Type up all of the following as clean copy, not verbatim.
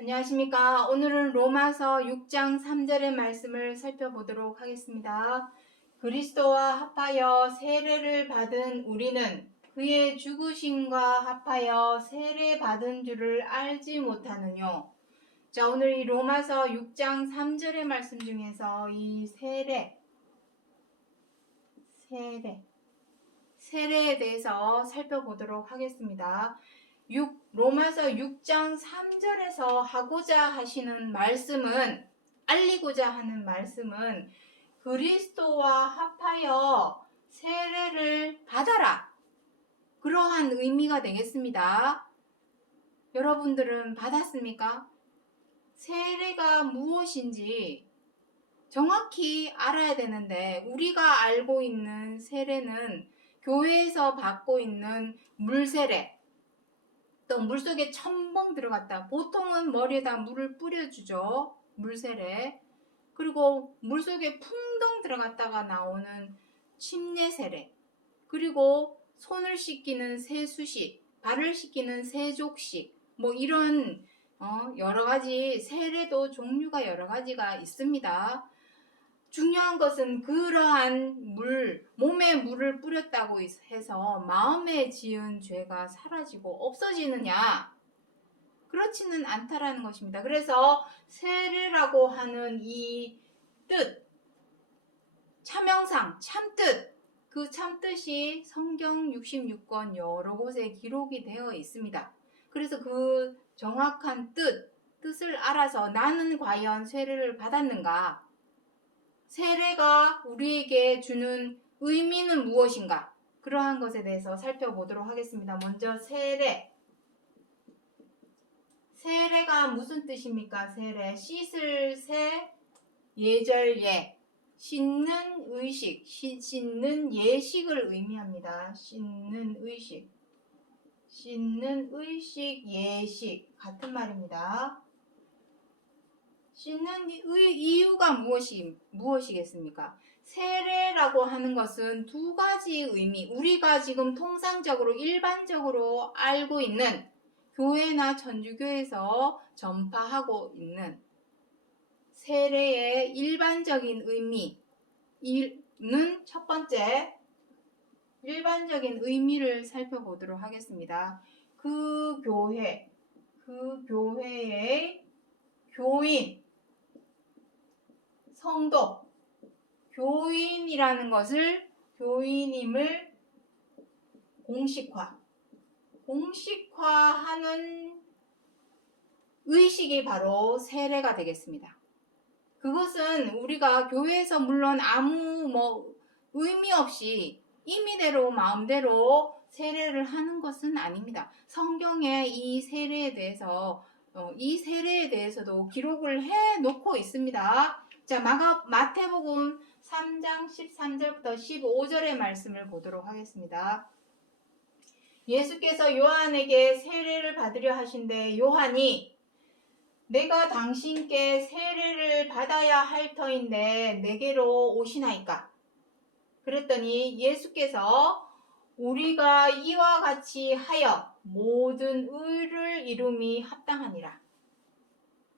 안녕하십니까. 오늘은 로마서 6장 3절의 말씀을 살펴보도록 하겠습니다. 그리스도와 합하여 세례를 받은 우리는 그의 죽으심과 합하여 세례 받은 줄을 알지 못하느뇨. 자, 오늘 이 로마서 6장 3절의 말씀 중에서 이 세례에 대해서 살펴보도록 하겠습니다. 로마서 6장 3절에서 하고자 하시는 말씀은, 알리고자 하는 말씀은 그리스도와 합하여 세례를 받아라, 그러한 의미가 되겠습니다. 여러분들은 받았습니까? 세례가 무엇인지 정확히 알아야 되는데, 우리가 알고 있는 세례는 교회에서 받고 있는 물세례, 또 물속에 첨벙 들어갔다. 보통은 머리에다 물을 뿌려주죠. 물세례. 그리고 물속에 풍덩 들어갔다가 나오는 침례세례. 그리고 손을 씻기는 세수식, 발을 씻기는 세족식, 뭐 이런 여러 가지 세례도 종류가 여러 가지가 있습니다. 중요한 것은 그러한 몸에 물을 뿌렸다고 해서 마음에 지은 죄가 사라지고 없어지느냐? 그렇지는 않다라는 것입니다. 그래서 세례라고 하는 이 뜻, 참형상, 참뜻, 그 참뜻이 성경 66권 여러 곳에 기록이 되어 있습니다. 그래서 그 정확한 뜻을 알아서 나는 과연 세례를 받았는가? 세례가 우리에게 주는 의미는 무엇인가? 그러한 것에 대해서 살펴보도록 하겠습니다. 먼저 세례가 무슨 뜻입니까? 세례, 씻을 세, 예절 예, 씻는 의식, 씻는 예식을 의미합니다. 씻는 의식, 예식 같은 말입니다. 씻는 이유가 무엇이겠습니까? 세례라고 하는 것은 두 가지 의미, 우리가 지금 통상적으로 일반적으로 알고 있는 교회나 천주교에서 전파하고 있는 세례의 일반적인 의미는 첫 번째, 일반적인 의미를 살펴보도록 하겠습니다. 그 교회의 교인, 성도, 교인이라는 것을 교인임을 공식화하는 의식이 바로 세례가 되겠습니다. 그것은 우리가 교회에서 물론 아무 의미 없이 임의대로 마음대로 세례를 하는 것은 아닙니다. 성경에 이 세례에 대해서도 기록을 해 놓고 있습니다. 자, 마태복음 3장 13절부터 15절의 말씀을 보도록 하겠습니다. 예수께서 요한에게 세례를 받으려 하신대 요한이 내가 당신께 세례를 받아야 할 터인데 내게로 오시나이까? 그랬더니 예수께서 우리가 이와 같이 하여 모든 의를 이룸이 합당하니라.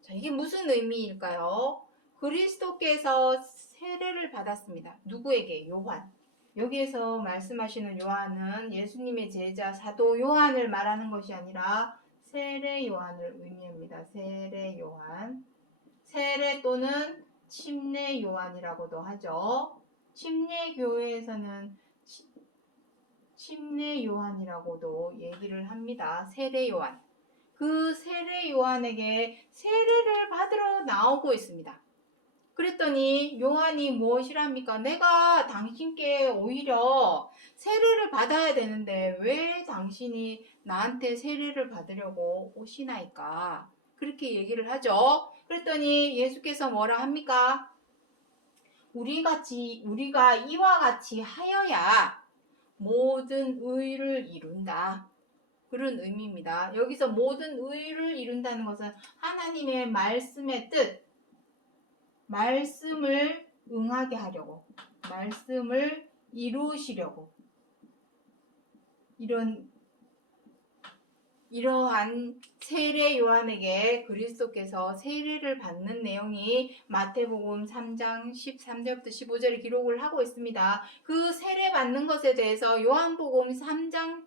자, 이게 무슨 의미일까요? 그리스도께서 세례를 받았습니다. 누구에게? 요한. 여기에서 말씀하시는 요한은 예수님의 제자 사도 요한을 말하는 것이 아니라 세례 요한을 의미합니다. 세례 요한. 세례 또는 침례 요한이라고도 하죠. 침례교회에서는 침례 요한이라고도 얘기를 합니다. 세례 요한. 그 세례 요한에게 세례를 받으러 나오고 있습니다. 그랬더니 요한이 무엇이랍니까? 내가 당신께 오히려 세례를 받아야 되는데 왜 당신이 나한테 세례를 받으려고 오시나이까? 그렇게 얘기를 하죠. 그랬더니 예수께서 뭐라 합니까? 우리가 이와 같이 하여야 모든 의를 이룬다. 그런 의미입니다. 여기서 모든 의를 이룬다는 것은 하나님의 말씀의 뜻, 말씀을 응하게 하려고, 말씀을 이루시려고, 이런 이러한 세례 요한에게 그리스도께서 세례를 받는 내용이 마태복음 3장 13절부터 15절에 기록을 하고 있습니다. 그 세례 받는 것에 대해서 요한복음 3장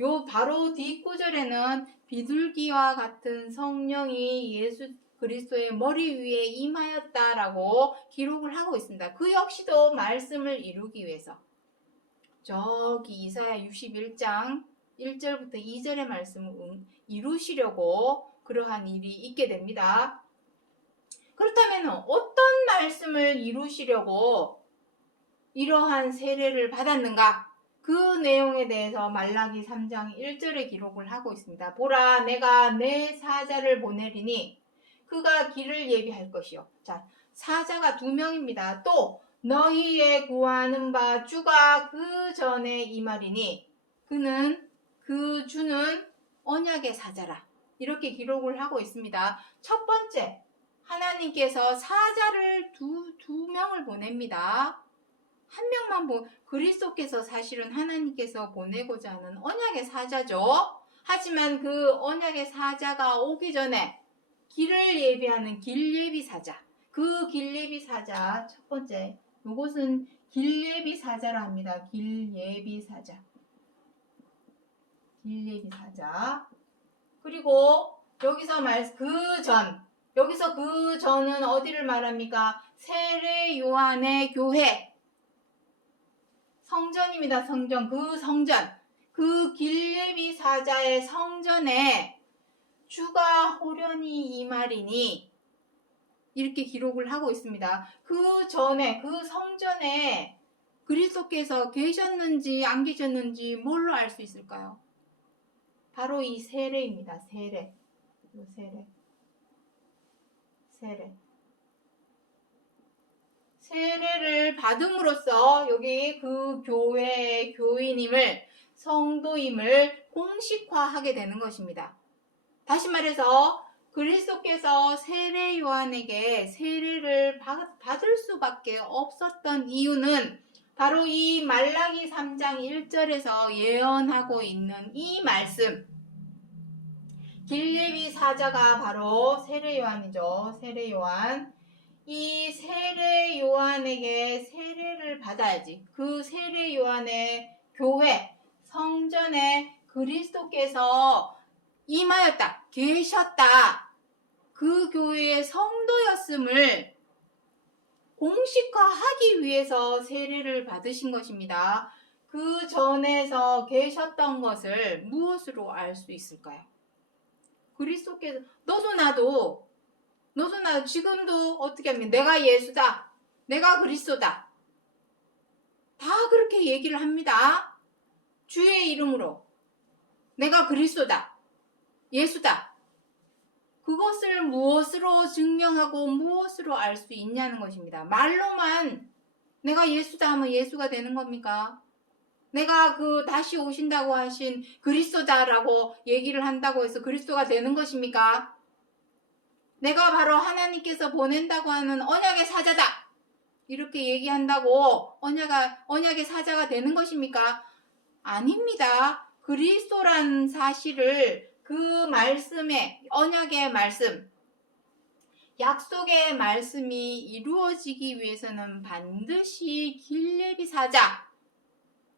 요 바로 뒷구절에는 비둘기와 같은 성령이 예수 그리스도의 머리 위에 임하였다라고 기록을 하고 있습니다. 그 역시도 말씀을 이루기 위해서 저기 이사야 61장 1절부터 2절의 말씀을 이루시려고 그러한 일이 있게 됩니다. 그렇다면 어떤 말씀을 이루시려고 이러한 세례를 받았는가? 그 내용에 대해서 말라기 3장 1절에 기록을 하고 있습니다. 보라, 내가 내 사자를 보내리니 그가 길을 예비할 것이요. 자, 사자가 2명입니다. 또 너희의 구하는 바 주가 그 전에 임하리니 그 주는 언약의 사자라. 이렇게 기록을 하고 있습니다. 첫 번째, 하나님께서 사자를 두 명을 보냅니다. 한 명만 그리스도께서 사실은 하나님께서 보내고자 하는 언약의 사자죠. 하지만 그 언약의 사자가 오기 전에 길을 예비하는 길예비 사자. 그 길예비 사자 첫 번째, 이것은 길예비 사자라 합니다. 길예비 사자. 길예비 사자. 그리고 여기서 여기서 그 전은 어디를 말합니까? 세례 요한의 교회. 성전입니다. 성전. 그 길예비 사자의 성전에 주가 호련히 임하리니 이렇게 기록을 하고 있습니다. 그 전에 그 성전에 그리스도께서 계셨는지 안 계셨는지 뭘로 알 수 있을까요? 바로 이 세례입니다. 세례. 세례를 받음으로써 여기 그 교회의 교인임을, 성도임을 공식화하게 되는 것입니다. 다시 말해서 그리스도께서 세례 요한에게 세례를 받을 수밖에 없었던 이유는 바로 이 말라기 3장 1절에서 예언하고 있는 이 말씀, 길예비 사자가 바로 세례 요한이죠. 세례 요한. 이 세례 요한에게 세례를 받아야지. 그 세례 요한의 교회, 성전에 그리스도께서 임하였다, 계셨다, 그 교회의 성도였음을 공식화하기 위해서 세례를 받으신 것입니다. 그 전에서 계셨던 것을 무엇으로 알 수 있을까요? 그리스도께서 너도 나도 지금도 어떻게 하면 내가 예수다, 내가 그리스도다, 다 그렇게 얘기를 합니다. 주의 이름으로 내가 그리스도다, 예수다. 그것을 무엇으로 증명하고 무엇으로 알 수 있냐는 것입니다. 말로만 내가 예수다 하면 예수가 되는 겁니까? 내가 그 다시 오신다고 하신 그리스도다라고 얘기를 한다고 해서 그리스도가 되는 것입니까? 내가 바로 하나님께서 보낸다고 하는 언약의 사자다, 이렇게 얘기한다고 언약의 사자가 되는 것입니까? 아닙니다. 그리스도란 사실을 그 말씀의, 언약의 말씀, 약속의 말씀이 이루어지기 위해서는 반드시 길예비 사자,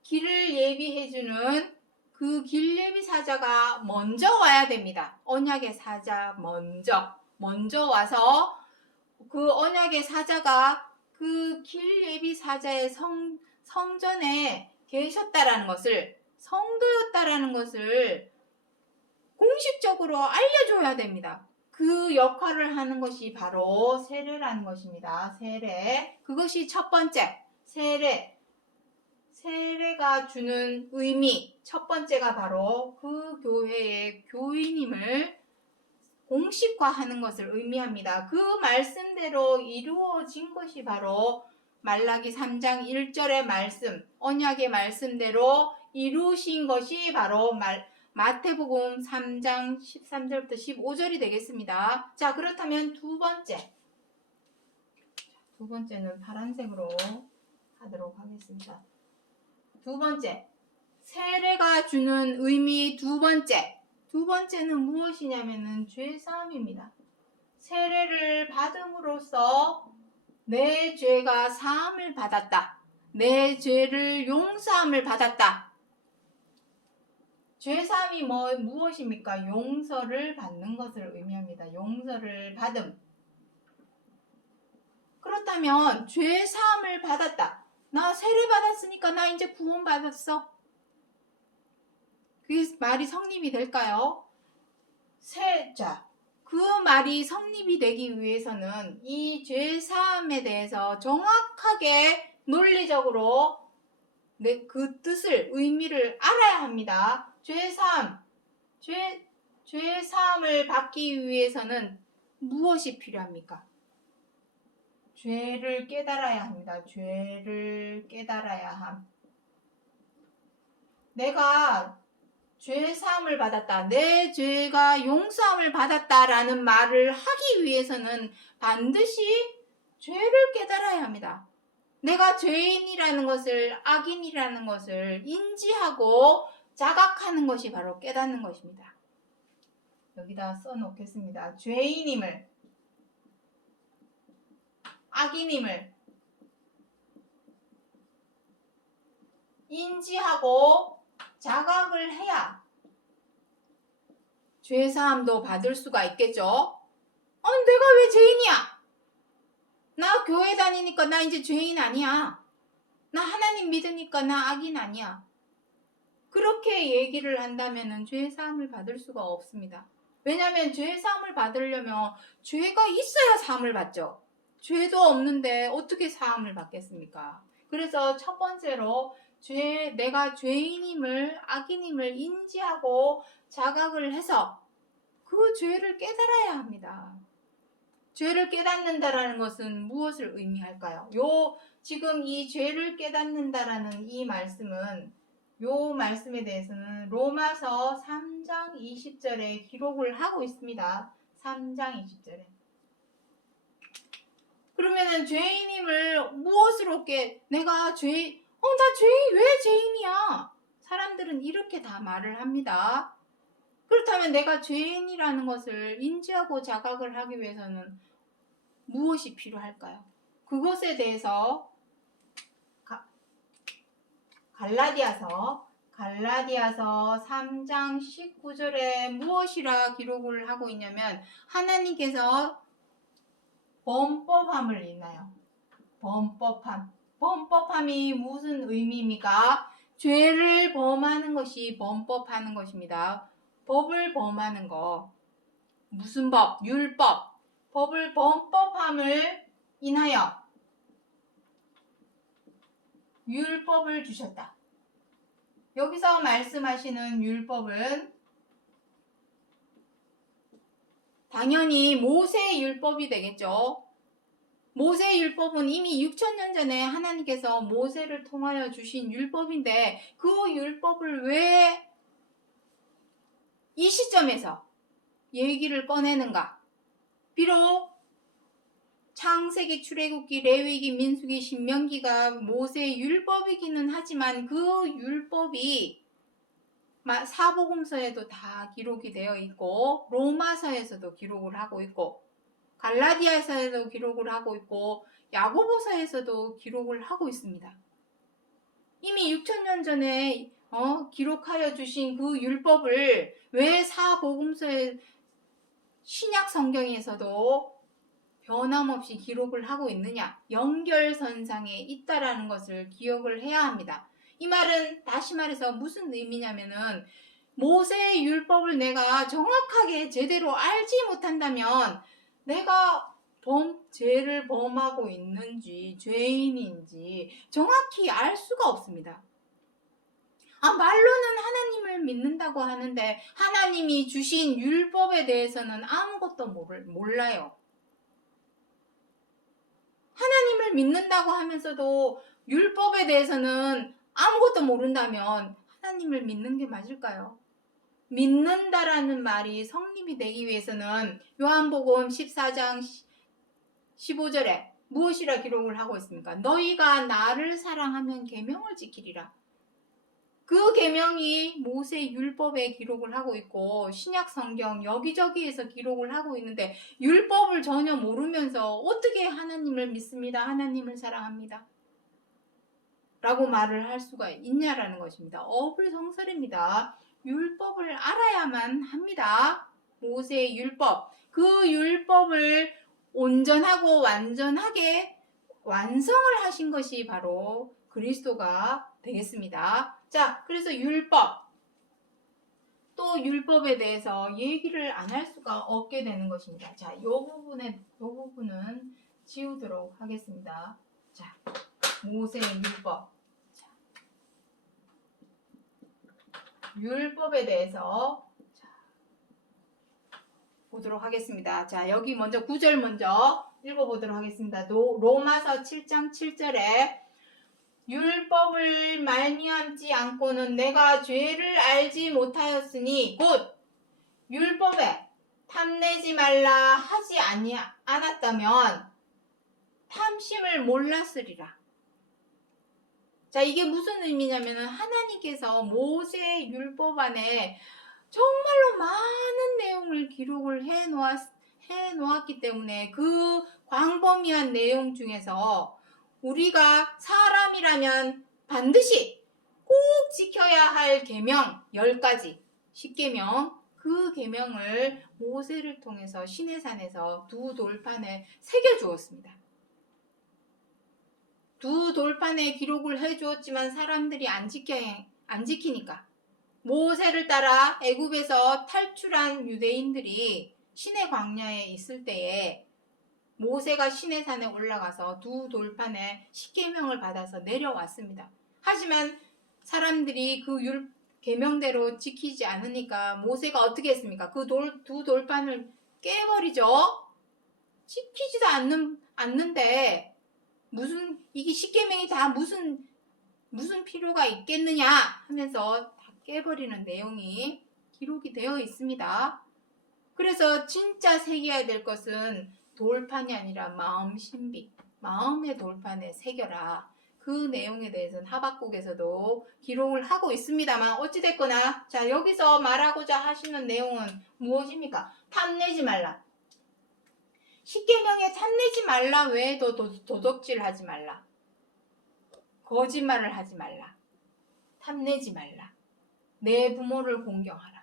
길을 예비해주는 그 길예비 사자가 먼저 와야 됩니다. 언약의 사자 먼저 와서 그 언약의 사자가 그 길예비 사자의 성전에 계셨다라는 것을, 성도였다라는 것을 공식적으로 알려줘야 됩니다. 그 역할을 하는 것이 바로 세례라는 것입니다. 세례. 그것이 첫 번째. 세례가 주는 의미, 첫 번째가 바로 그 교회의 교인임을 공식화하는 것을 의미합니다. 그 말씀대로 이루어진 것이 바로 말라기 3장 1절의 말씀, 언약의 말씀대로 이루신 것이 바로 마태복음 3장 13절부터 15절이 되겠습니다. 자, 그렇다면 두 번째는 파란색으로 하도록 하겠습니다. 두 번째, 세례가 주는 의미 두 번째. 두 번째는 무엇이냐면은 죄사함입니다. 세례를 받음으로써 내 죄가 사함을 받았다. 내 죄를 용서함을 받았다. 죄사함이 무엇입니까? 용서를 받는 것을 의미합니다. 용서를 받음. 그렇다면 죄사함을 받았다. 나 세례 받았으니까 나 이제 구원 받았어. 그 말이 성립이 될까요? 그 말이 성립이 되기 위해서는 이 죄사함에 대해서 정확하게 논리적으로 그 뜻을, 의미를 알아야 합니다. 죄사함을 받기 위해서는 무엇이 필요합니까? 죄를 깨달아야 합니다. 죄를 깨달아야 함. 내가 죄사함을 받았다. 내 죄가 용서함을 받았다라는 말을 하기 위해서는 반드시 죄를 깨달아야 합니다. 내가 죄인이라는 것을, 악인이라는 것을 인지하고 자각하는 것이 바로 깨닫는 것입니다. 여기다 써놓겠습니다. 죄인임을, 악인임을 인지하고 자각을 해야 죄사함도 받을 수가 있겠죠. 내가 왜 죄인이야? 나 교회 다니니까 나 이제 죄인 아니야. 나 하나님 믿으니까 나 악인 아니야. 그렇게 얘기를 한다면 죄사함을 받을 수가 없습니다. 왜냐하면 죄사함을 받으려면 죄가 있어야 사함을 받죠. 죄도 없는데 어떻게 사함을 받겠습니까? 그래서 첫 번째로 내가 죄인임을, 악인임을 인지하고 자각을 해서 그 죄를 깨달아야 합니다. 죄를 깨닫는다라는 것은 무엇을 의미할까요? 지금 이 죄를 깨닫는다라는 이 말씀은, 요 말씀에 대해서는 로마서 3장 20절에 기록을 하고 있습니다. 3장 20절에. 그러면은 죄인임을 무엇으로 내가 나 죄인, 왜 죄인이야? 사람들은 이렇게 다 말을 합니다. 그렇다면 내가 죄인이라는 것을 인지하고 자각을 하기 위해서는 무엇이 필요할까요? 그것에 대해서 갈라디아서 3장 19절에 무엇이라 기록을 하고 있냐면, 하나님께서 범법함을 있나요? 범법함이 무슨 의미입니까? 죄를 범하는 것이 범법하는 것입니다. 법을 범하는 거. 무슨 법? 율법. 범법함을 인하여 율법을 주셨다. 여기서 말씀하시는 율법은 당연히 모세의 율법이 되겠죠. 모세의 율법은 이미 6,000년 전에 하나님께서 모세를 통하여 주신 율법인데, 그 율법을 왜 이 시점에서 얘기를 꺼내는가? 비록 창세기, 출애굽기, 레위기, 민수기, 신명기가 모세의 율법이기는 하지만 그 율법이 사복음서에도 다 기록이 되어 있고, 로마서에서도 기록을 하고 있고, 갈라디아서에도 기록을 하고 있고, 야고보서에서도 기록을 하고 있습니다. 이미 6,000년 전에 기록하여 주신 그 율법을 왜 사복음서의 신약 성경에서도 변함없이 기록을 하고 있느냐? 연결선상에 있다라는 것을 기억을 해야 합니다. 이 말은 다시 말해서 무슨 의미냐면은, 모세의 율법을 내가 정확하게 제대로 알지 못한다면 내가 죄를 범하고 있는지 죄인인지 정확히 알 수가 없습니다. 말로는 하나님을 믿는다고 하는데 하나님이 주신 율법에 대해서는 아무것도 몰라요. 하나님을 믿는다고 하면서도 율법에 대해서는 아무것도 모른다면 하나님을 믿는 게 맞을까요? 믿는다라는 말이 성립이 되기 위해서는 요한복음 14장 15절에 무엇이라 기록을 하고 있습니까? 너희가 나를 사랑하면 계명을 지키리라. 그 계명이 모세 율법에 기록을 하고 있고 신약 성경 여기저기에서 기록을 하고 있는데 율법을 전혀 모르면서 어떻게 하나님을 믿습니다. 하나님을 사랑합니다. 라고 말을 할 수가 있냐라는 것입니다. 어불성설입니다. 율법을 알아야만 합니다. 모세의 율법. 그 율법을 온전하고 완전하게 완성을 하신 것이 바로 그리스도가 되겠습니다. 자, 그래서 율법. 또 율법에 대해서 얘기를 안 할 수가 없게 되는 것입니다. 자, 요 부분은 지우도록 하겠습니다. 자, 모세의 율법. 자, 율법에 대해서 보도록 하겠습니다. 자, 여기 먼저 9절 먼저 읽어보도록 하겠습니다. 로마서 7장 7절에 율법을 말미암지 않고는 내가 죄를 알지 못하였으니 곧 율법에 탐내지 말라 하지 않았다면 탐심을 몰랐으리라. 자, 이게 무슨 의미냐면 하나님께서 모세 율법 안에 정말로 많은 내용을 기록을 해 놓았기 때문에 그 광범위한 내용 중에서 우리가 사람이라면 반드시 꼭 지켜야 할 계명 10가지 10계명 그 계명을 모세를 통해서 시내산에서 두 돌판에 새겨 주었습니다. 두 돌판에 기록을 해 주었지만 사람들이 안 지키니까 모세를 따라 애굽에서 탈출한 유대인들이 시내 광야에 있을 때에 모세가 시내산에 올라가서 두 돌판에 십계명을 받아서 내려왔습니다. 하지만 사람들이 그 계명대로 지키지 않으니까 모세가 어떻게 했습니까? 그 두 돌판을 깨버리죠. 지키지도 않는데 이게 십계명이 다 무슨 필요가 있겠느냐 하면서 다 깨버리는 내용이 기록이 되어 있습니다. 그래서 진짜 새겨야 될 것은 돌판이 아니라 마음 신비, 마음의 돌판에 새겨라. 그 내용에 대해서는 하박국에서도 기록을 하고 있습니다만 어찌됐거나 자, 여기서 말하고자 하시는 내용은 무엇입니까? 탐내지 말라. 십계명에 탐내지 말라 외에도 도둑질 하지 말라. 거짓말을 하지 말라. 탐내지 말라. 내 부모를 공경하라.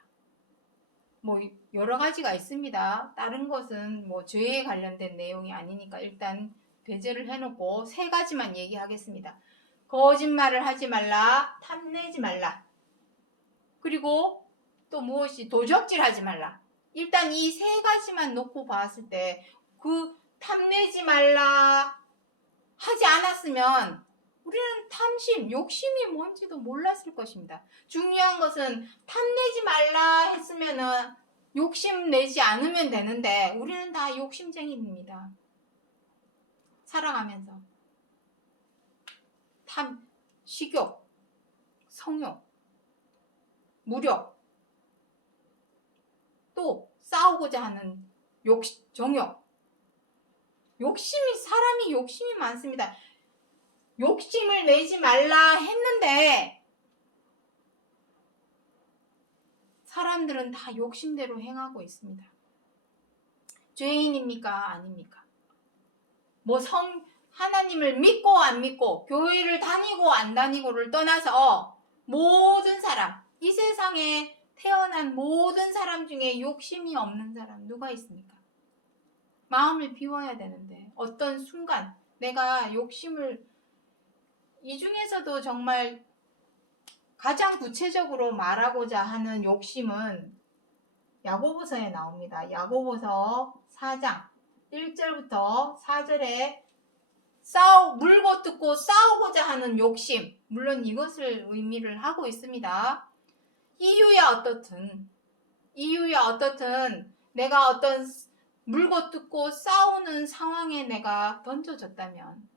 뭐 여러 가지가 있습니다. 다른 것은 뭐 죄에 관련된 내용이 아니니까 일단 배제를 해놓고 3가지만 얘기하겠습니다. 거짓말을 하지 말라. 탐내지 말라. 그리고 또 무엇이 도적질 하지 말라. 일단 이 3가지만 놓고 봤을 때 그 탐내지 말라 하지 않았으면 우리는 탐심, 욕심이 뭔지도 몰랐을 것입니다. 중요한 것은 탐내지 말라 했으면은 욕심 내지 않으면 되는데 우리는 다 욕심쟁이입니다. 살아가면서 식욕, 성욕, 무력, 또 싸우고자 하는 정욕. 사람이 욕심이 많습니다. 욕심을 내지 말라 했는데 사람들은 다 욕심대로 행하고 있습니다. 죄인입니까? 아닙니까? 하나님을 믿고 안 믿고 교회를 다니고 안 다니고를 떠나서 모든 사람, 이 세상에 태어난 모든 사람 중에 욕심이 없는 사람 누가 있습니까? 마음을 비워야 되는데 어떤 순간 내가 이 중에서도 정말 가장 구체적으로 말하고자 하는 욕심은 야고보서에 나옵니다. 야고보서 4장 1절부터 4절에 물고 뜯고 싸우고자 하는 욕심, 물론 이것을 의미를 하고 있습니다. 이유야 어떻든 내가 어떤 물고 뜯고 싸우는 상황에 내가 던져졌다면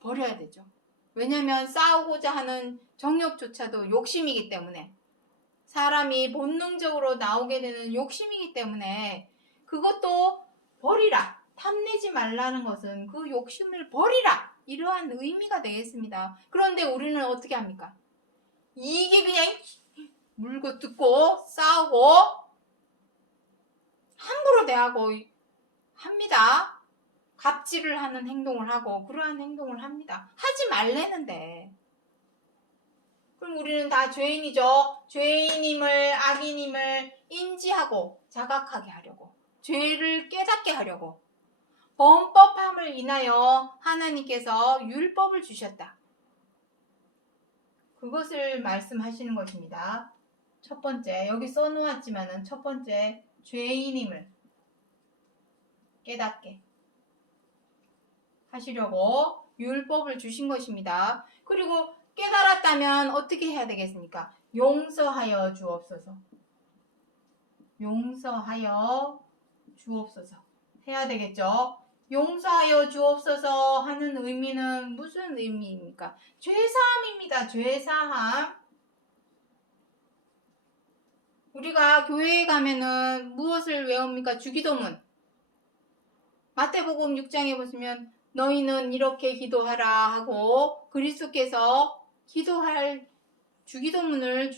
버려야 되죠. 왜냐하면 싸우고자 하는 정욕조차도 욕심이기 때문에 사람이 본능적으로 나오게 되는 욕심이기 때문에 그것도 버리라. 탐내지 말라는 것은 그 욕심을 버리라. 이러한 의미가 되겠습니다. 그런데 우리는 어떻게 합니까? 이게 그냥 물고 뜯고 싸우고 함부로 대하고 합니다. 갑질을 하는 행동을 하고 그러한 행동을 합니다. 하지 말래는데. 그럼 우리는 다 죄인이죠. 죄인임을, 악인임을 인지하고 자각하게 하려고, 죄를 깨닫게 하려고 범법함을 인하여 하나님께서 율법을 주셨다. 그것을 말씀하시는 것입니다. 첫 번째, 여기 써놓았지만은 첫 번째, 죄인임을 깨닫게 하시려고 율법을 주신 것입니다. 그리고 깨달았다면 어떻게 해야 되겠습니까? 용서하여 주옵소서. 용서하여 주옵소서 해야 되겠죠. 용서하여 주옵소서 하는 의미는 무슨 의미입니까? 죄사함입니다. 죄사함. 우리가 교회에 가면은 무엇을 외웁니까? 주기도문. 마태복음 6장에 보시면 너희는 이렇게 기도하라 하고 그리스도께서 기도할 기도문을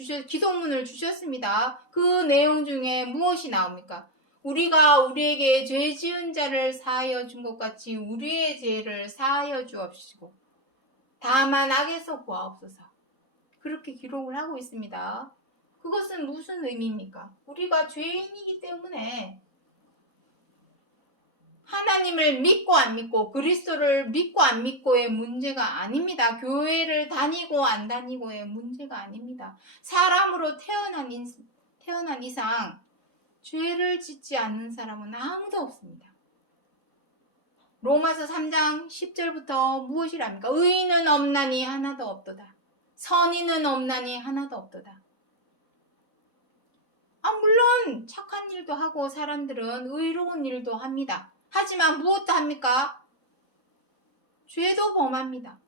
주셨습니다. 그 내용 중에 무엇이 나옵니까? 우리가 우리에게 죄 지은 자를 사하여 준 것 같이 우리의 죄를 사하여 주옵시고 다만 악에서 구하옵소서. 그렇게 기록을 하고 있습니다. 그것은 무슨 의미입니까? 우리가 죄인이기 때문에 하나님을 믿고 안 믿고 그리스도를 믿고 안 믿고의 문제가 아닙니다. 교회를 다니고 안 다니고의 문제가 아닙니다. 사람으로 태어난 이상 죄를 짓지 않는 사람은 아무도 없습니다. 로마서 3장 10절부터 무엇이랍니까? 의인은 없나니 하나도 없도다. 선인은 없나니 하나도 없도다. 물론 착한 일도 하고 사람들은 의로운 일도 합니다. 하지만 무엇도 합니까? 죄도 범합니다.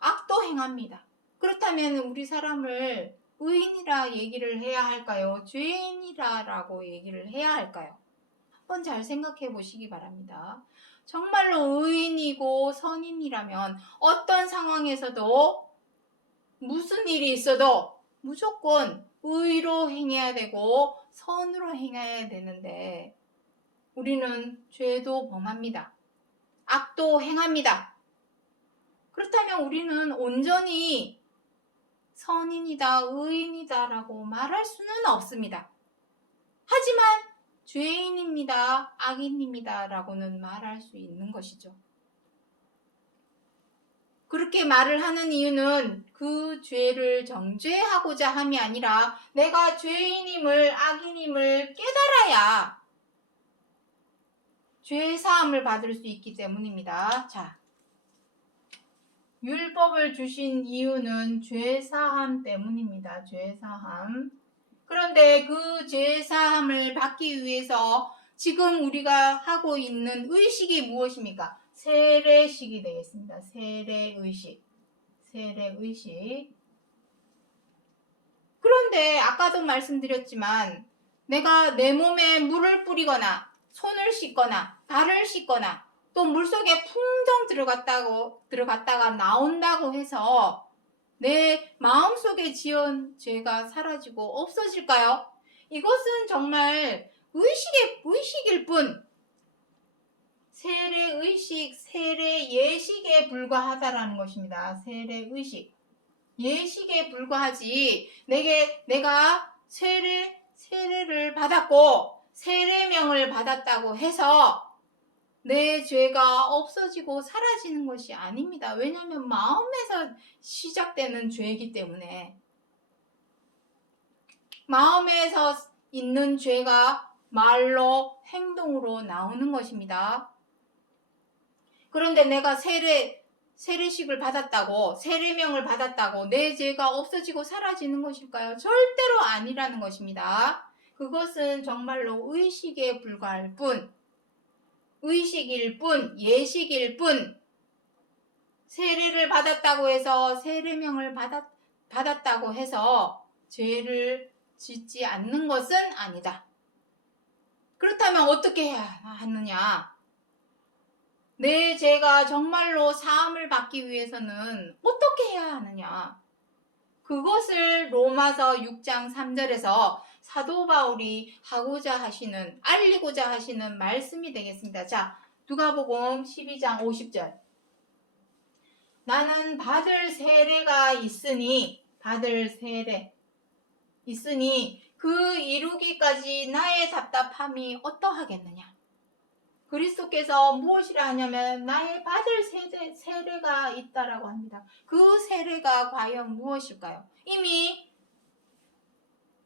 악도 행합니다. 그렇다면 우리 사람을 의인이라 얘기를 해야 할까요? 죄인이라고 얘기를 해야 할까요? 한번 잘 생각해 보시기 바랍니다. 정말로 의인이고 선인이라면 어떤 상황에서도 무슨 일이 있어도 무조건 의로 행해야 되고 선으로 행해야 되는데 우리는 죄도 범합니다. 악도 행합니다. 그렇다면 우리는 온전히 선인이다, 의인이다 라고 말할 수는 없습니다. 하지만 죄인입니다, 악인입니다 라고는 말할 수 있는 것이죠. 그렇게 말을 하는 이유는 그 죄를 정죄하고자 함이 아니라 내가 죄인임을, 악인임을 깨달아야 죄 사함을 받을 수 있기 때문입니다. 자, 율법을 주신 이유는 죄 사함 때문입니다. 죄 사함. 그런데 그 죄 사함을 받기 위해서 지금 우리가 하고 있는 의식이 무엇입니까? 세례식이 되겠습니다. 세례의식. 세례의식. 그런데 아까도 말씀드렸지만 내가 내 몸에 물을 뿌리거나 손을 씻거나 발을 씻거나 또 물속에 풍덩 들어갔다가 나온다고 해서 내 마음속에 지은 죄가 사라지고 없어질까요? 이것은 정말 의식일 뿐 세례의식, 세례예식에 불과하다라는 것입니다. 세례의식. 예식에 불과하지 내가 세례를 받았고 세례명을 받았다고 해서 내 죄가 없어지고 사라지는 것이 아닙니다. 왜냐하면 마음에서 시작되는 죄이기 때문에 마음에서 있는 죄가 말로 행동으로 나오는 것입니다. 그런데 내가 세례식을 받았다고 세례명을 받았다고 내 죄가 없어지고 사라지는 것일까요? 절대로 아니라는 것입니다. 그것은 정말로 의식에 불과할 뿐 의식일 뿐 예식일 뿐 세례를 받았다고 해서 세례명을 받았다고 해서 죄를 짓지 않는 것은 아니다. 그렇다면 어떻게 해야 하느냐? 내 죄가 정말로 사함을 받기 위해서는 어떻게 해야 하느냐? 그것을 로마서 6장 3절에서 사도 바울이 알리고자 하시는 말씀이 되겠습니다. 자, 누가복음 12장 50절. 나는 받을 세례가 있으니 그 이루기까지 나의 답답함이 어떠하겠느냐? 그리스도께서 무엇이라 하냐면 나의 받을 세례가 있다라고 합니다. 그 세례가 과연 무엇일까요? 이미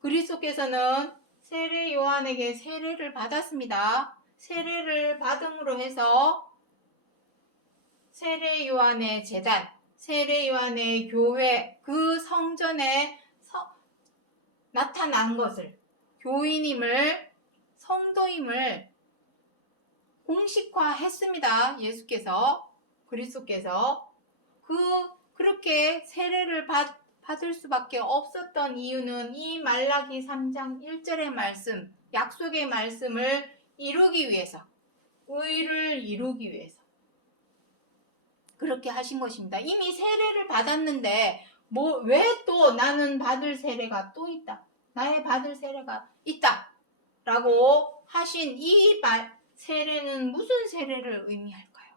그리스도께서는 세례 요한에게 세례를 받았습니다. 세례를 받음으로 해서 세례 요한의 제단, 세례 요한의 교회, 그 성전에 나타난 것을, 교인임을, 성도임을 공식화했습니다. 그리스도께서 그렇게 세례를 받을 수밖에 없었던 이유는 이 말라기 3장 1절의 말씀, 약속의 말씀을 이루기 위해서, 의를 이루기 위해서 그렇게 하신 것입니다. 이미 세례를 받았는데 왜 또 나는 받을 세례가 또 있다, 나의 받을 세례가 있다 라고 하신 이 세례는 무슨 세례를 의미할까요?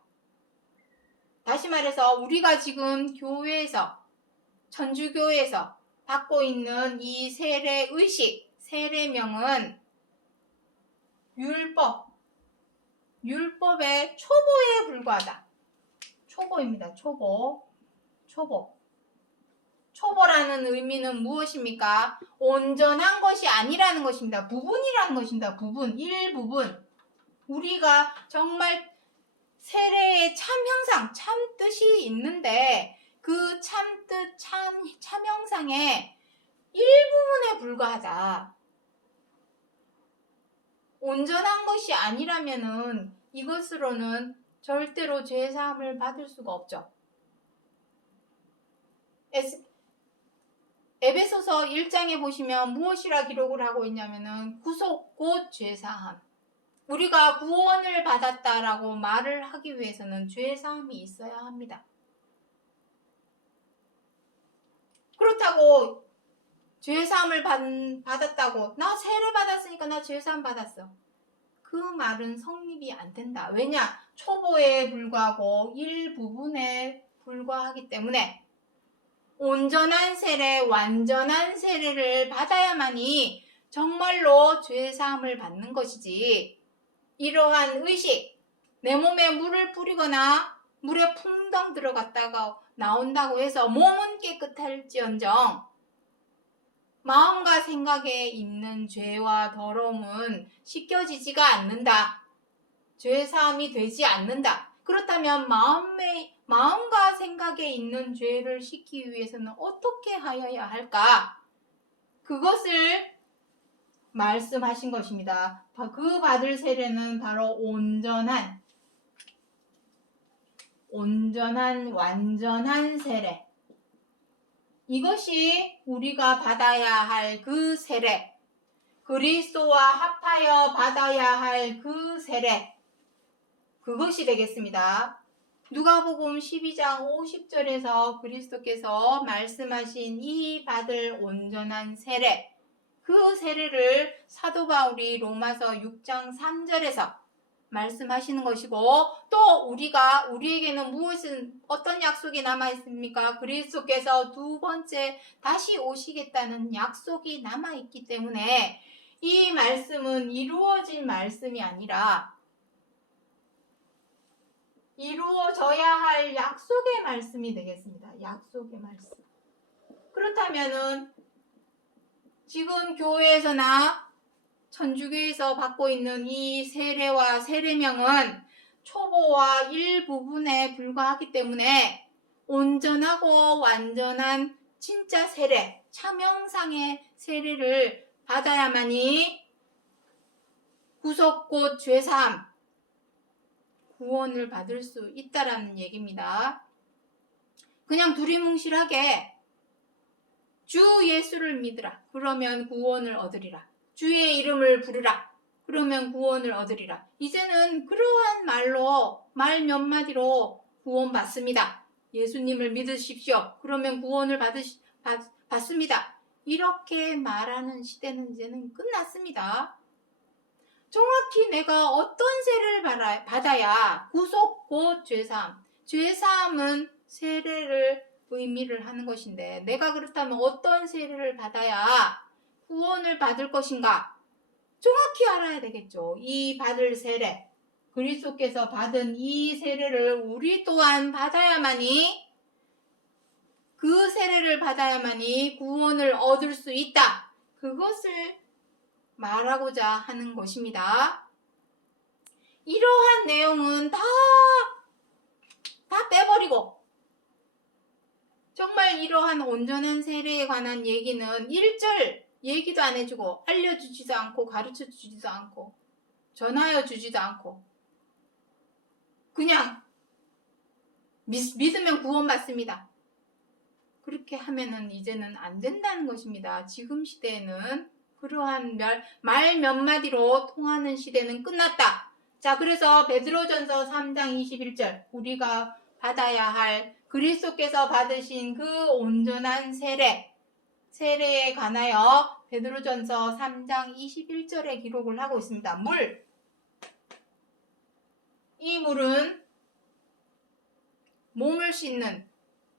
다시 말해서 우리가 지금 교회에서, 천주교에서 받고 있는 이 세례 의식, 세례명은 율법의 초보에 불과하다. 초보입니다. 초보라는 의미는 무엇입니까? 온전한 것이 아니라는 것입니다. 부분이라는 것입니다. 일부분. 우리가 정말 세례의 참 형상, 참 뜻이 있는데 그 참 뜻, 참 형상의 일부분에 불과하다. 온전한 것이 아니라면은 이것으로는 절대로 죄사함을 받을 수가 없죠. 에베소서 1장에 보시면 무엇이라 기록을 하고 있냐면은 구속 곧 죄사함. 우리가 구원을 받았다라고 말을 하기 위해서는 죄사함이 있어야 합니다. 그렇다고 죄사함을 받았다고 나 세례 받았으니까 나 죄사함 받았어. 그 말은 성립이 안 된다. 왜냐? 초보에 불과하고 일부분에 불과하기 때문에 온전한 세례, 완전한 세례를 받아야만이 정말로 죄사함을 받는 것이지, 이러한 의식, 내 몸에 물을 뿌리거나 물에 풍덩 들어갔다가 나온다고 해서 몸은 깨끗할지언정 마음과 생각에 있는 죄와 더러움은 씻겨지지가 않는다. 죄사함이 되지 않는다. 그렇다면 마음과 생각에 있는 죄를 씻기 위해서는 어떻게 하여야 할까? 그것을 말씀하신 것입니다. 그 받을 세례는 바로 온전한, 완전한 세례. 이것이 우리가 받아야 할 그 세례, 그리스도와 합하여 받아야 할 그 세례, 그것이 되겠습니다. 누가복음 12장 50절에서 그리스도께서 말씀하신 이 받을 온전한 세례, 그 세례를 사도 바울이 로마서 6장 3절에서 말씀하시는 것이고, 또 우리에게는 어떤 약속이 남아 있습니까? 그리스도께서 두 번째 다시 오시겠다는 약속이 남아 있기 때문에 이 말씀은 이루어진 말씀이 아니라 이루어져야 할 약속의 말씀이 되겠습니다. 약속의 말씀. 그렇다면은 지금 교회에서나 천주교에서 받고 있는 이 세례와 세례명은 초보와 일부분에 불과하기 때문에 온전하고 완전한 진짜 세례, 참형상의 세례를 받아야만이 구속 곧 죄사함, 구원을 받을 수 있다라는 얘기입니다. 그냥 두리뭉실하게 주 예수를 믿으라. 그러면 구원을 얻으리라. 주의 이름을 부르라. 그러면 구원을 얻으리라. 이제는 그러한 말 몇 마디로 구원받습니다. 예수님을 믿으십시오. 그러면 구원을 받습니다. 이렇게 말하는 시대는 이제는 끝났습니다. 정확히 내가 어떤 세례를 받아야 구속 곧 죄사함. 죄사함은 세례를 의미를 하는 것인데 내가 그렇다면 어떤 세례를 받아야 구원을 받을 것인가? 정확히 알아야 되겠죠. 이 받을 세례, 그리스도께서 받은 이 세례를 우리 또한 그 세례를 받아야만이 구원을 얻을 수 있다. 그것을 말하고자 하는 것입니다. 이러한 내용은 다 빼버리고 정말 이러한 온전한 세례에 관한 얘기는 1절 얘기도 안 해주고 알려주지도 않고 가르쳐주지도 않고 전하여 주지도 않고 그냥 믿으면 구원받습니다. 그렇게 하면은 이제는 안 된다는 것입니다. 지금 시대에는 그러한 말 몇 마디로 통하는 시대는 끝났다. 자, 그래서 베드로전서 3장 21절 우리가 받아야 할 그리스도께서 받으신 그 온전한 세례에 관하여 베드로전서 3장 21절에 기록을 하고 있습니다. 물. 이 물은 몸을 씻는,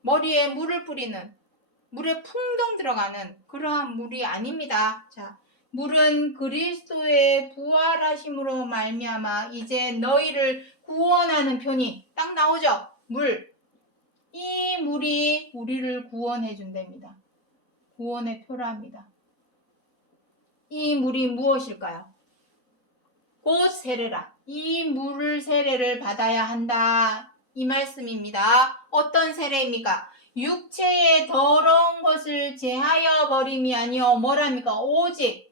머리에 물을 뿌리는, 물에 풍덩 들어가는 그러한 물이 아닙니다. 자, 물은 그리스도의 부활하심으로 말미암아 이제 너희를 구원하는 표니 딱 나오죠. 물. 이 물이 우리를 구원해 준답니다. 구원의 표라합니다. 이 물이 무엇일까요? 곧 세례라. 이 물을 세례를 받아야 한다. 이 말씀입니다. 어떤 세례입니까? 육체의 더러운 것을 제하여 버림이 아니요 뭐랍니까? 오직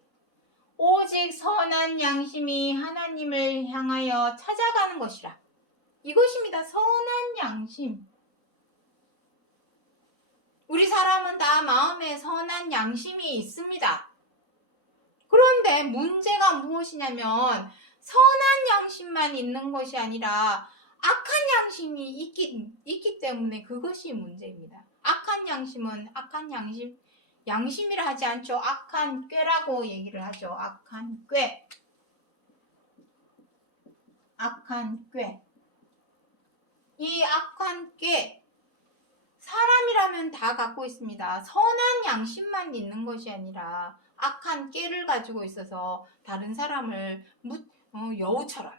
선한 양심이 하나님을 향하여 찾아가는 것이라. 이것입니다. 선한 양심. 우리 사람은 다 마음에 선한 양심이 있습니다. 그런데 문제가 무엇이냐면 선한 양심만 있는 것이 아니라 악한 양심이 있기 때문에 그것이 문제입니다. 악한 양심은 악한 양심이라 하지 않죠. 악한 꾀라고 얘기를 하죠. 악한 꾀. 이 악한 꾀 사람이라면 다 갖고 있습니다. 선한 양심만 있는 것이 아니라 악한 꾀를 가지고 있어서 다른 사람을 여우처럼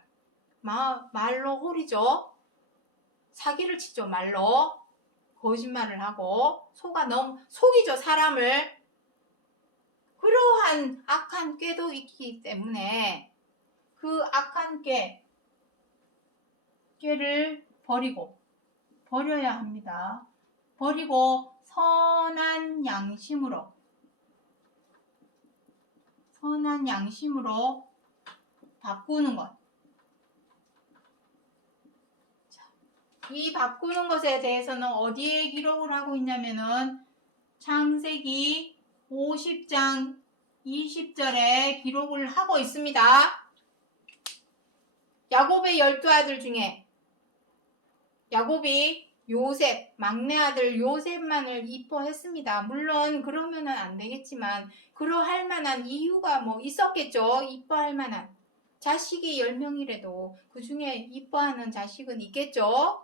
말로 호리죠. 사기를 치죠. 말로 거짓말을 하고 속이죠. 사람을. 그러한 악한 꾀도 있기 때문에 그 악한 꾀를 버려야 합니다. 버리고 선한 양심으로 바꾸는 것. 이 바꾸는 것에 대해서는 어디에 기록을 하고 있냐면은 창세기 50장 20절에 기록을 하고 있습니다. 야곱의 12아들 중에 야곱이 요셉, 막내 아들 요셉만을 이뻐했습니다. 물론 그러면은 안 되겠지만 그러할 만한 이유가 있었겠죠. 이뻐할 만한. 자식이 10명이라도 그 중에 이뻐하는 자식은 있겠죠.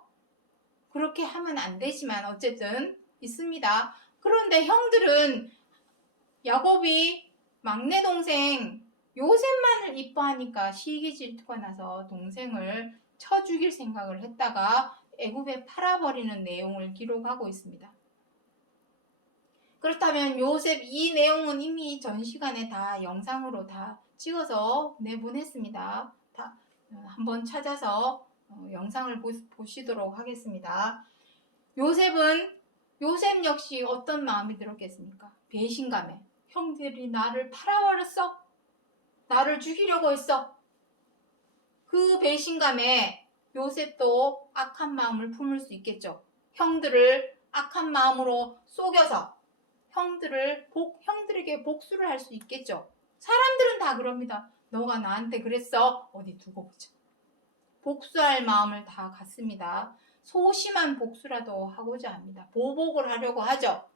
그렇게 하면 안 되지만 어쨌든 있습니다. 그런데 형들은 야곱이 막내 동생 요셉만을 이뻐하니까 시기 질투가 나서 동생을 쳐 죽일 생각을 했다가 애굽에 팔아버리는 내용을 기록하고 있습니다. 그렇다면 요셉 이 내용은 이미 전 시간에 다 영상으로 다 찍어서 내보냈습니다. 다 한번 찾아서 영상을 보시도록 하겠습니다. 요셉 역시 어떤 마음이 들었겠습니까? 배신감에 형들이 나를 팔아버렸어. 나를 죽이려고 했어. 그 배신감에 요셉도 악한 마음을 품을 수 있겠죠. 형들을 악한 마음으로 속여서 형들에게 복수를 할 수 있겠죠. 사람들은 다 다 그럽니다. 너가 나한테 그랬어. 어디 두고 보자. 복수할 마음을 다 갖습니다. 소심한 복수라도 하고자 합니다. 보복을 하려고 하죠.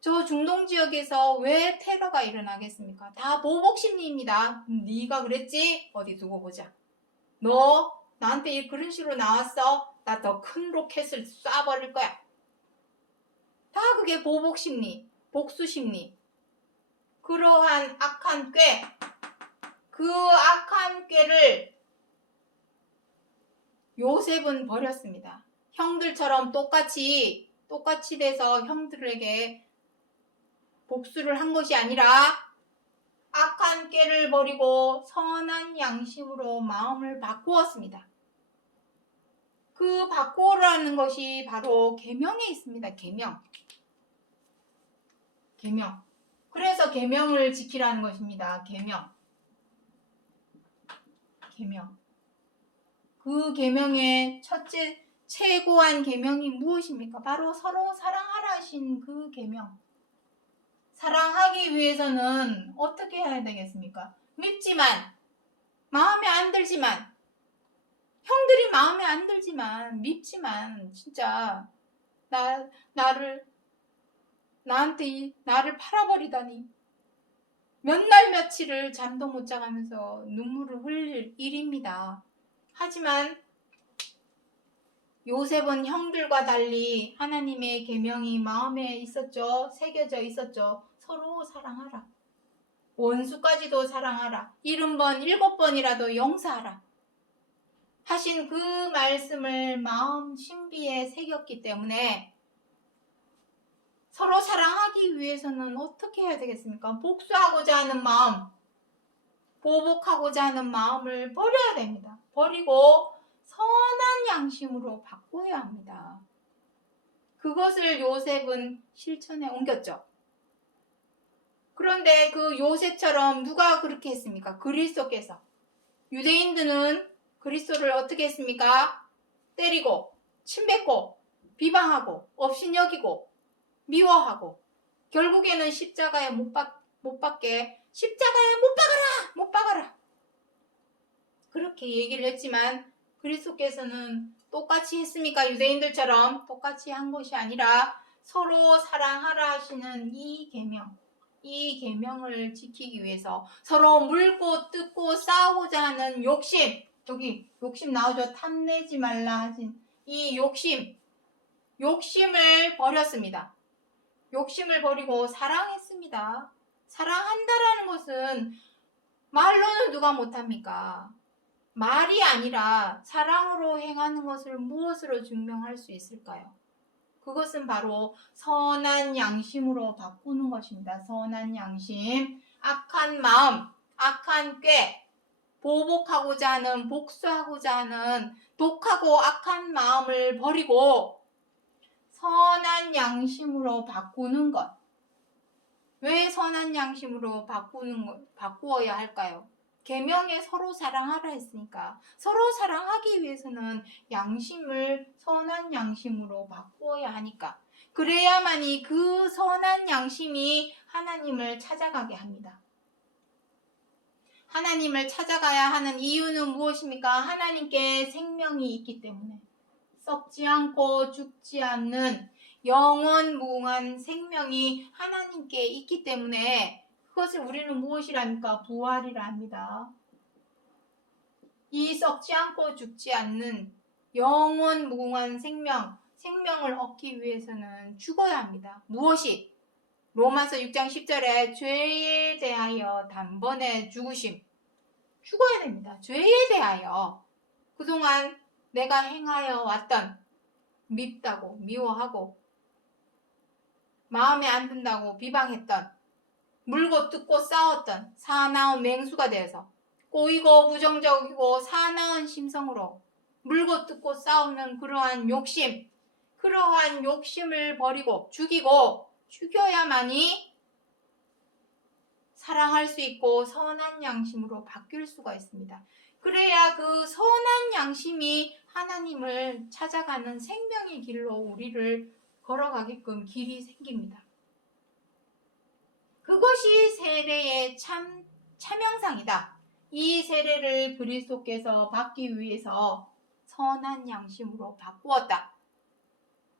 저 중동 지역에서 왜 테러가 일어나겠습니까? 다 보복 심리입니다. 네가 그랬지? 어디 두고 보자. 너 나한테 그런 식으로 나왔어? 나 더 큰 로켓을 쏴버릴 거야. 다 그게 보복 심리, 복수 심리. 그러한 악한 꾀, 그 악한 꾀를 요셉은 버렸습니다. 형들처럼 똑같이 돼서 형들에게 복수를 한 것이 아니라 악한 꾀를 버리고 선한 양심으로 마음을 바꾸었습니다. 그 바꾸라는 것이 바로 계명에 있습니다. 계명. 그래서 계명을 지키라는 것입니다. 계명. 그 계명의 첫째 최고한 계명이 무엇입니까? 바로 서로 사랑하라 하신 그 계명. 사랑하기 위해서는 어떻게 해야 되겠습니까? 밉지만, 마음에 안 들지만, 형들이 마음에 안 들지만, 밉지만, 진짜 나한테 나를 팔아버리다니. 몇 날 며칠을 잠도 못 자가면서 눈물을 흘릴 일입니다. 하지만 요셉은 형들과 달리 하나님의 계명이 마음에 있었죠. 새겨져 있었죠. 서로 사랑하라. 원수까지도 사랑하라. 70번, 7번이라도 용서하라. 하신 그 말씀을 마음 신비에 새겼기 때문에 서로 사랑하기 위해서는 어떻게 해야 되겠습니까? 복수하고자 하는 마음, 보복하고자 하는 마음을 버려야 됩니다. 버리고 선한 양심으로 바꿔야 합니다. 그것을 요셉은 실천에 옮겼죠. 그런데 그 요셉처럼 누가 그렇게 했습니까? 그리스도께서. 유대인들은 그리스도를 어떻게 했습니까? 때리고, 침뱉고, 비방하고, 업신여기고, 미워하고, 결국에는 십자가에 못 박게, 십자가에 못 박아라! 그렇게 얘기를 했지만 그리스도께서는 똑같이 했습니까? 유대인들처럼 똑같이 한 것이 아니라 서로 사랑하라 하시는 이 계명을 지키기 위해서 서로 물고 뜯고 싸우고자 하는 욕심, 여기 욕심 나오죠. 탐내지 말라 하신 이 욕심을 버렸습니다. 욕심을 버리고 사랑했습니다. 사랑한다라는 것은 말로는 누가 못합니까? 말이 아니라 사랑으로 행하는 것을 무엇으로 증명할 수 있을까요? 그것은 바로 선한 양심으로 바꾸는 것입니다. 선한 양심, 악한 마음, 악한 꾀, 보복하고자 하는, 복수하고자 하는 독하고 악한 마음을 버리고 선한 양심으로 바꾸는 것. 왜 선한 양심으로 바꾸어야 할까요? 계명에 서로 사랑하라 했으니까 서로 사랑하기 위해서는 양심을 선한 양심으로 바꾸어야 하니까 그래야만이 그 선한 양심이 하나님을 찾아가게 합니다. 하나님을 찾아가야 하는 이유는 무엇입니까? 하나님께 생명이 있기 때문에 썩지 않고 죽지 않는 영원 무궁한 생명이 하나님께 있기 때문에 그것을 우리는 무엇이랍니까? 부활이라 합니다. 이 썩지 않고 죽지 않는 영원 무궁한 생명을 얻기 위해서는 죽어야 합니다. 무엇이? 로마서 6장 10절에 죄에 대하여 단번에 죽으심. 죽어야 됩니다. 죄에 대하여 그동안 내가 행하여 왔던 밉다고 미워하고 마음에 안 든다고 비방했던 물고 뜯고 싸웠던 사나운 맹수가 되어서 꼬이고 부정적이고 사나운 심성으로 물고 뜯고 싸우는 그러한 욕심을 버리고 죽여야만이 사랑할 수 있고 선한 양심으로 바뀔 수가 있습니다. 그래야 그 선한 양심이 하나님을 찾아가는 생명의 길로 우리를 걸어가게끔 길이 생깁니다. 그것이 세례의 참 차명상이다. 이 세례를 그리스도께서 받기 위해서 선한 양심으로 바꾸었다.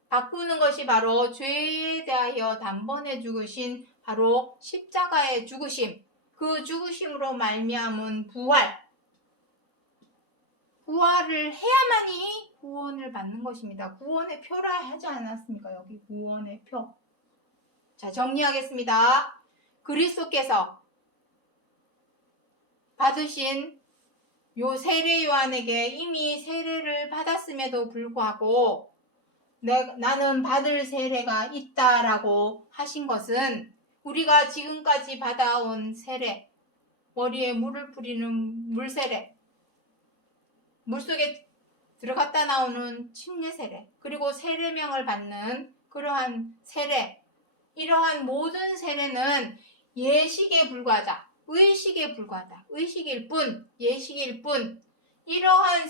바꾸는 것이 바로 죄에 대하여 단번에 죽으신 바로 십자가의 죽으심, 그 죽으심으로 말미암은 부활을 해야만이 구원을 받는 것입니다. 구원의 표라 하지 않았습니까? 여기 구원의 표. 자, 정리하겠습니다. 그리스도께서 받으신 요 세례 요한에게 이미 세례를 받았음에도 불구하고 나는 받을 세례가 있다라고 하신 것은 우리가 지금까지 받아온 세례, 머리에 물을 뿌리는 물세례, 물속에 들어갔다 나오는 침례 세례, 그리고 세례명을 받는 그러한 세례, 이러한 모든 세례는 예식에 불과하다. 의식에 불과하다. 의식일 뿐, 예식일 뿐. 이러한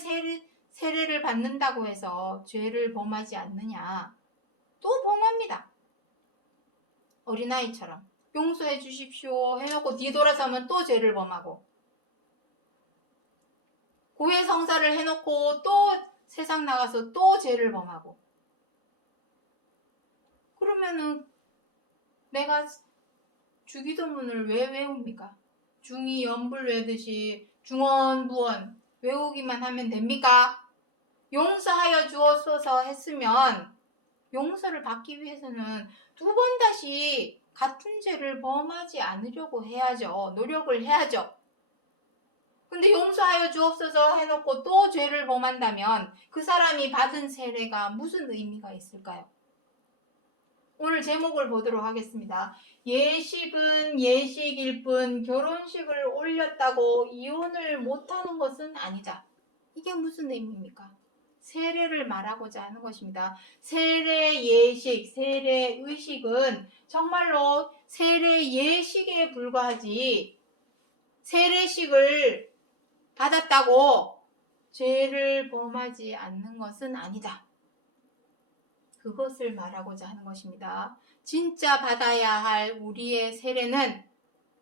세례를 받는다고 해서 죄를 범하지 않느냐? 또 범합니다. 어린아이처럼 용서해 주십시오 해놓고 뒤돌아서면 또 죄를 범하고, 고해 성사를 해놓고 또 세상 나가서 또 죄를 범하고, 그러면은 내가 주기도문을 왜 외웁니까? 중이 연불 외듯이 중언부언 외우기만 하면 됩니까? 용서하여 주옵소서 했으면 용서를 받기 위해서는 두 번 다시 같은 죄를 범하지 않으려고 해야죠. 노력을 해야죠. 근데 용서하여 주옵소서 해놓고 또 죄를 범한다면 그 사람이 받은 세례가 무슨 의미가 있을까요? 오늘 제목을 보도록 하겠습니다. 예식은 예식일 뿐 결혼식을 올렸다고 이혼을 못하는 것은 아니다. 이게 무슨 의미입니까? 세례를 말하고자 하는 것입니다. 세례 예식, 세례 의식은 정말로 세례 예식에 불과하지, 세례식을 받았다고 죄를 범하지 않는 것은 아니다. 그것을 말하고자 하는 것입니다. 진짜 받아야 할 우리의 세례는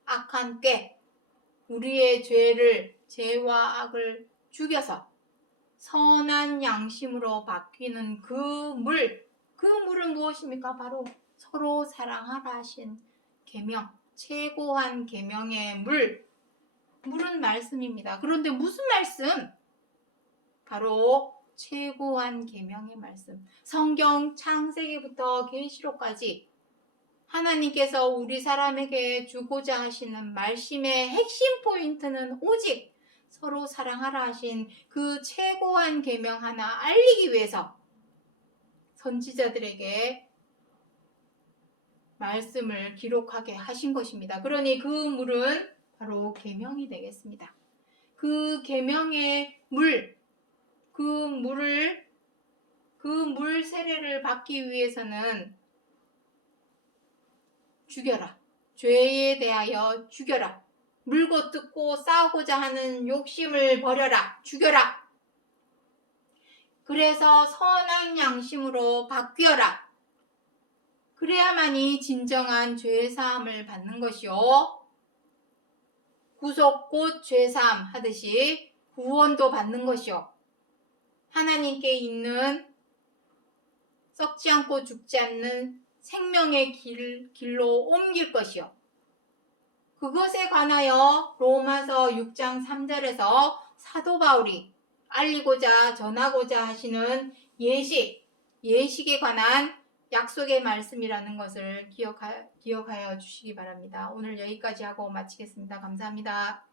악한 꾀, 우리의 죄와 악을 죽여서 선한 양심으로 바뀌는 그 물은 무엇입니까? 바로 서로 사랑하라 하신 계명, 최고한 계명의 물은 말씀입니다. 그런데 무슨 말씀? 바로 최고한 계명의 말씀. 성경 창세기부터 계시록까지 하나님께서 우리 사람에게 주고자 하시는 말씀의 핵심 포인트는 오직 서로 사랑하라 하신 그 최고한 계명 하나 알리기 위해서 선지자들에게 말씀을 기록하게 하신 것입니다. 그러니 그 물은 바로 계명이 되겠습니다. 그 계명의 그 물 세례를 받기 위해서는 죽여라. 죄에 대하여 죽여라. 물고 뜯고 싸우고자 하는 욕심을 버려라. 죽여라. 그래서 선한 양심으로 바뀌어라. 그래야만이 진정한 죄사함을 받는 것이요. 구속 곧 죄사함 하듯이 구원도 받는 것이요. 하나님께 있는 썩지 않고 죽지 않는 생명의 길로 옮길 것이요. 그것에 관하여 로마서 6장 3절에서 사도 바울이 알리고자 전하고자 하시는 예식에 관한 약속의 말씀이라는 것을 기억하여 주시기 바랍니다. 오늘 여기까지 하고 마치겠습니다. 감사합니다.